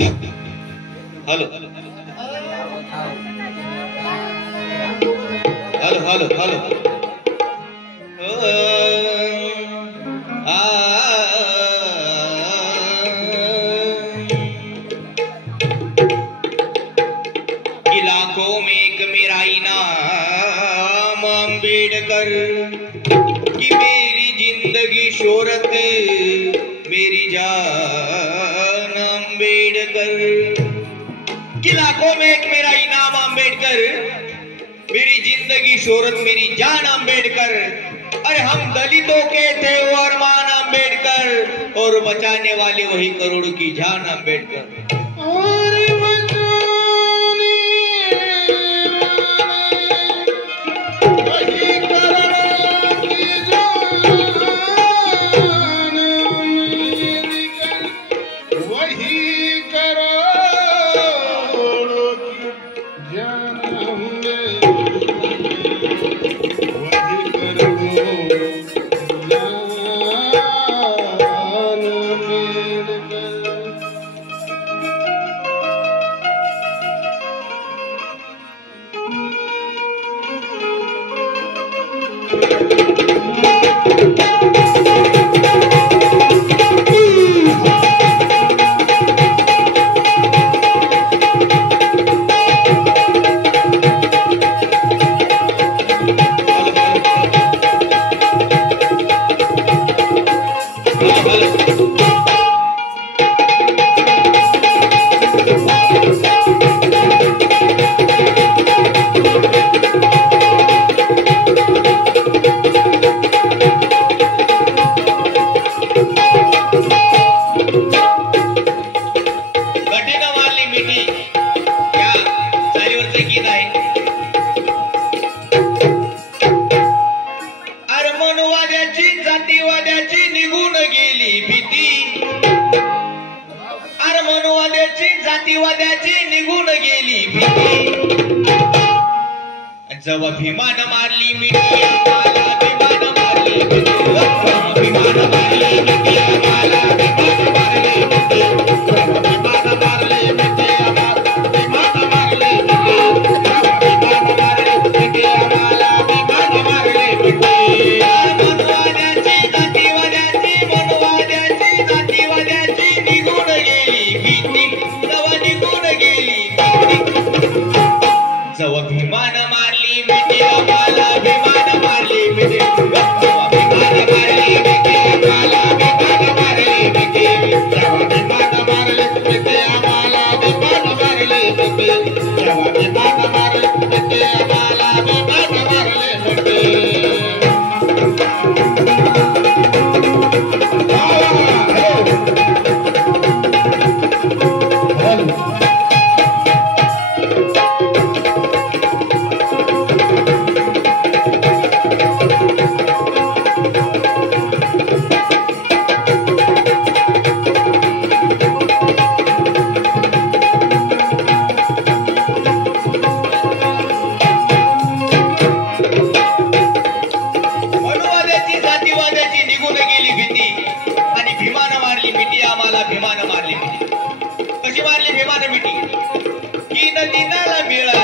Hello hello hello hello कि लाखों में एक मेरा इनाम अम्बेडकर कि मेरी जिंदगी शोहरत मेरी जान अम्बेडकर कि लाखों में एक मेरा इनाम अम्बेडकर मेरी जिंदगी शोहरत मेरी जान अम्बेडकर। अरे हम दलितों के थे वो अरमान अम्बेडकर और बचाने वाले वही करोड़ की जान अम्बेडकर। निघून गेली भीती जेव्हा भीमान मारली मिठी आम्हाला भीमान मारली मिठी भीमान मारली मिठी आम्हाला भीमान मारली मिठी भीमान मारली मिठी आम्हाला भीमान मारली मिठी भीमान मारली मिठी आम्हाला भीमान मारली मिठी मनवाद्याची जातीवाद्याची मनवाद्याची जातीवाद्याची निघून गेली भीती जेव्हा निघून गेली जेव्हा भीमान मारली मिठी आम्हाला भीमान मारली मिठी भीमान मारली मिठी आम्हाला भीमान मारली मिठी जेव्हा भीमान मारली मिठी आम्हाला भीमान मारली मिठी जेव्हा भीमान मारली मिठी आम्हाला भीमान मारली मिठी। भीमान मारली मिठी कशी मारली भीमान मिठी की नदीनाला मिळाली